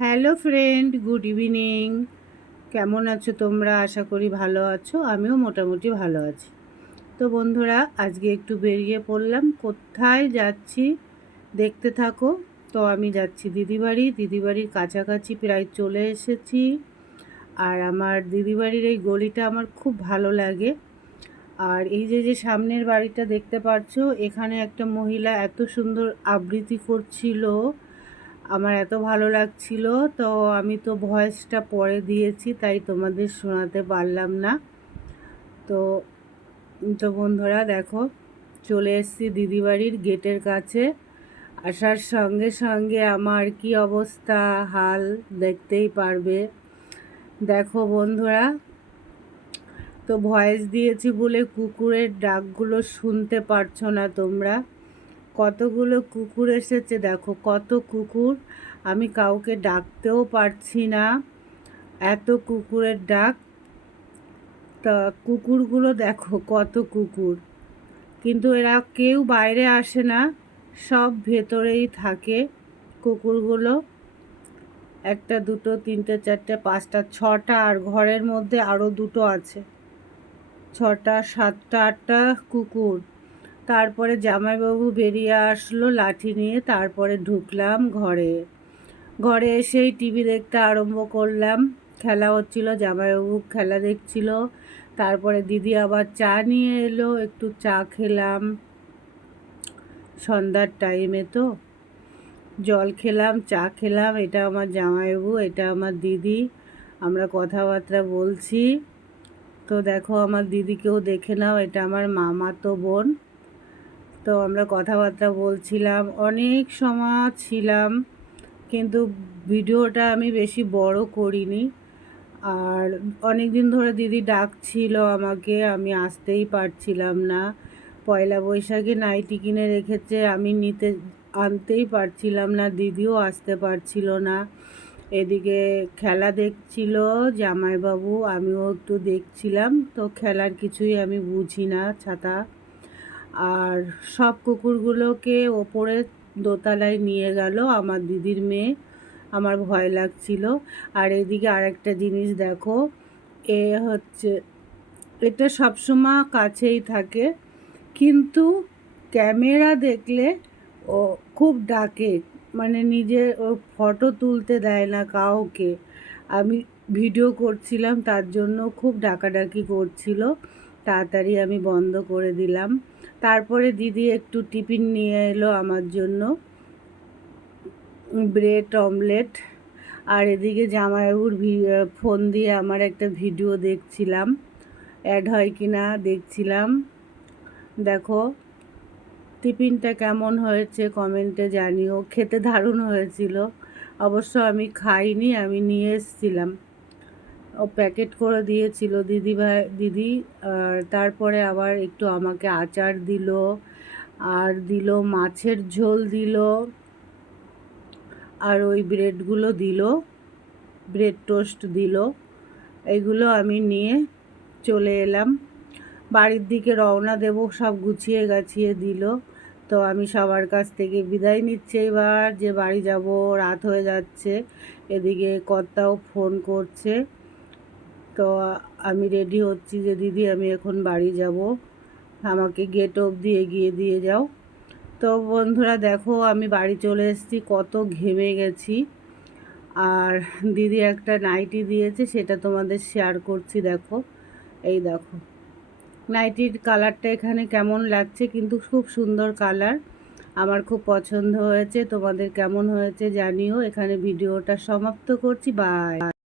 Hello friend, good evening. কেমন আছো তোমরা? আশা করি ভালো আছো, আমিও মোটামুটি ভালো আছি। তো বন্ধুরা, আজকে একটু বেরিয়ে পড়লাম। কোথায় যাচ্ছি দেখতে থাকো। তো আমি যাচ্ছি দিদিবাড়ি। দিদিবাড়ির কাছাকাছি প্রায় চলে এসেছি। আর আমার দিদিবাড়ির এই গলিটা আমার খুব ভালো লাগে। আর এই যে যে সামনের বাড়িটা দেখতে পাচ্ছ এখানে একটা মহিলা এত সুন্দর আবৃত্তি করছিল। আমার এত ভালো লাগছিল। তো আমি তো ভয়েসটা পরে দিয়েছি, তাই তোমাদের শোনাতে পারলাম না। তো তো বন্ধুরা দেখো, চলে এসেছি দিদিবাড়ির গেটের কাছে। আসার সঙ্গে সঙ্গে আমার কি অবস্থা, হাল দেখতেই পারবে। দেখো বন্ধুরা, তো ভয়েস দিয়েছি বলে কুকুরের ডাকগুলো শুনতে পারছ না তোমরা। কতগুলো কুকুর এসেছে দেখো, কত কুকুর। আমি কাউকে ডাকতেও পারছি না। এত কুকুরের ডাক। তা কুকুরগুলো দেখো, কত কুকুর। কিন্তু এরা কেউ বাইরে আসে না, সব ভেতরেই থাকে কুকুরগুলো। একটা দুটো, তিনটে, চারটে, পাঁচটা, ছটা, আর ঘরের মধ্যে আরও দুটো আছে। ছটা, সাতটা, আটটা কুকুর। তারপরে জামাইবাবু বেরিয়ে আসলো লাঠি নিয়ে, তারপরে ঢুকলাম ঘরে। ঘরে এসেই টিভি দেখতে আরম্ভ করলাম। খেলা হচ্ছিল, জামাইবাবু খেলা দেখছিল। তারপরে দিদি আবার চা নিয়ে এলো, একটু চা খেলাম। সন্ধ্যার টাইমে তো। জল খেলাম, চা খেলাম, এটা আমার জামাইবাবু, এটা আমার দিদি। আমরা কথাবার্তা বলছি। তো দেখো, আমার দিদিকেও দেখে নাও, এটা আমার মামা তো বোন। তো আমরা কথাবার্তা বলছিলাম, অনেক সময় ছিলাম, কিন্তু ভিডিওটা আমি বেশি বড় করিনি। আর অনেক দিন ধরে দিদি ডাকছিল আমাকে, আমি আসতেই পারছিলাম না। পয়লা বৈশাখে নাইটি কিনে রেখেছে, আমি নিতে আনতেই পারছিলাম না, দিদিও আসতে পারছিল না। এদিকে খেলা দেখছিল জামাইবাবু, আমিও একটু দেখছিলাম, তো খেলার কিছুই আমি বুঝি না ছাতা। আর সব কুকুরগুলোকে ওপরে দোতলায় নিয়ে গেল আমার দিদির মেয়ে। আমার ভয় লাগছিল। আর এদিকে আরেকটা জিনিস দেখো, এ হচ্ছে, এটা সবসময় কাছেই থাকে, কিন্তু ক্যামেরা দেখলে ও খুব ডাকে মানে নিজে ও ফটো তুলতে দেয় না কাউকে। আমি ভিডিও করছিলাম, তার জন্য খুব ডাকাডাকি করছিল। তাড়াতাড়ি আমি বন্ধ করে দিলাম। তারপরে দিদি একটু টিফিন নিয়ে এলো আমার জন্য। ব্রেড, অমলেট আর এদিকে জামাইবাবুর ফোন দিয়ে আমার একটা ভিডিও দেখছিলাম। অ্যাড হয় কি না দেখছিলাম। দেখো, টিফিনটা কেমন হয়েছে কমেন্টে জানিও। খেতে দারুণ হয়েছিল। অবশ্য আমি খাইনি, আমি নিয়ে এসেছিলাম। প্যাকেট করে দিয়েছিল দিদি ভাই, দিদি। আর তারপরে আবার একটু আমাকে আচার দিল, আর দিল, মাছের ঝোল দিল, আর ওই ব্রেডগুলো দিল, ব্রেড টোস্ট দিল। এগুলো আমি নিয়ে চলে এলাম। বাড়ির দিকে রওনা দেব, সব গুছিয়ে গাছিয়ে দিল। তো আমি সবার কাছ থেকে বিদায় নিচ্ছি এবার, যে বাড়ি যাব, রাত হয়ে যাচ্ছে। এদিকে কর্তাও ফোন করছে। তো আমি রেডি হচ্ছি যে, দিদি, আমি এখন বাড়ি যাব। আমাকে গেট অবধি এগিয়ে দিয়ে যাও। তো বন্ধুরা, দেখো, আমি বাড়ি চলে এসেছি, কত ঘেমে গেছি। আর দিদি একটা নাইটি দিয়েছে, সেটা তোমাদের শেয়ার করছি, দেখো। এই দেখো নাইটির কালারটা এখানে কেমন লাগছে, কিন্তু খুব সুন্দর কালার আমার খুব পছন্দ হয়েছে, তোমাদের কেমন হয়েছে জানিও। এখানে ভিডিওটা সমাপ্ত করছি বাই